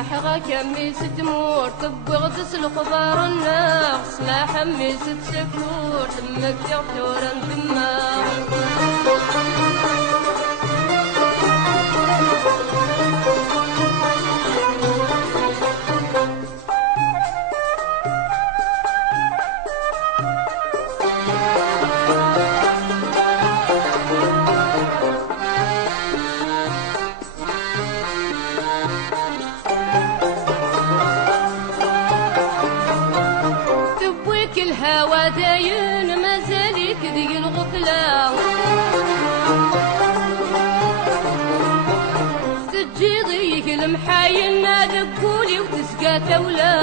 سماح كمي ستمور تبغي غدس الخضار الناغ سماح مي ست سكور تمك تغتور الدماغ الهوى داين مازالك ذي الغفلة تجي ضيق المحاين ذكولي وتسقى تولى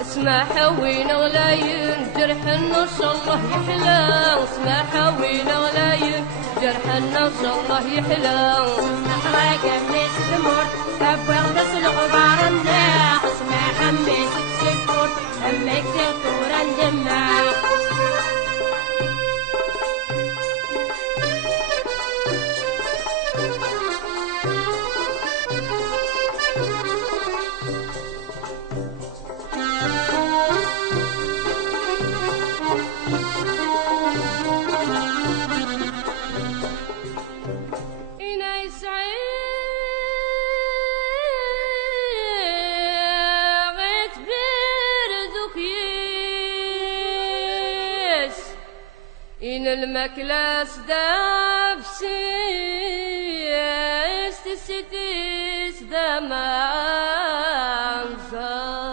اسمع حوين غلاين جرح النص الله يحلى اسمع حوين غلاين جرح النص الله يحلى نحرق الناس تمر تبغي غدس الغبار الناغ اسمع حمي ست سكور تمك تغتور الدماغ إن المكلاس داب سيس تستيس دمان زار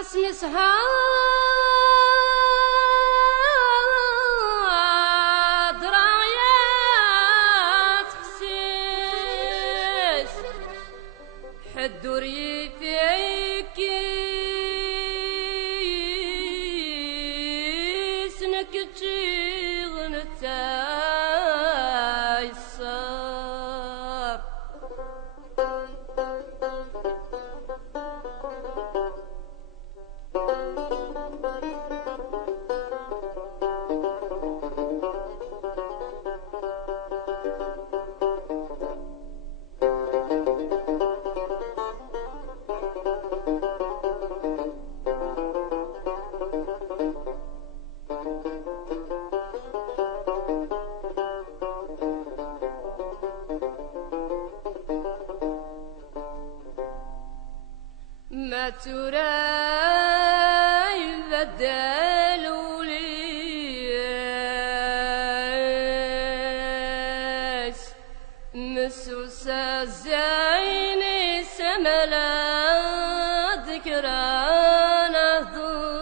اسمي سهاد رايات حسيس حدوري فيك سنكتشي غنتاي الصار ما تراي بدلوا ليش مسوسة زيني سملا ذكرانا دورا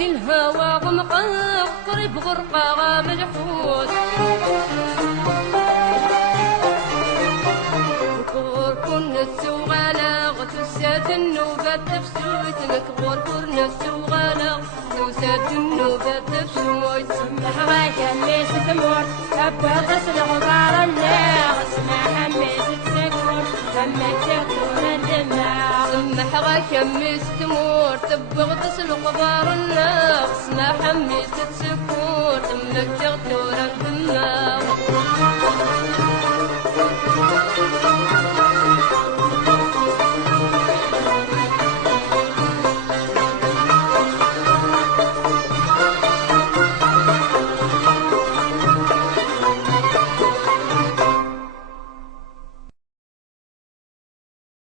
الهوى غمقه قريب غرقه ملحوس غور السوغالة غتوسات النوبة تفسوت لك غور السوغالة غتوسات النوبة تفسوت سمح غاية ميس تمور أبوى غسل غبار الناغ اسمع حميس تسكر تمك تغتور الدماغ سمح غاية ميس تمور تبغي غسل غبار الناغ اسمع حميس تسكر تمك تغتور الدماغ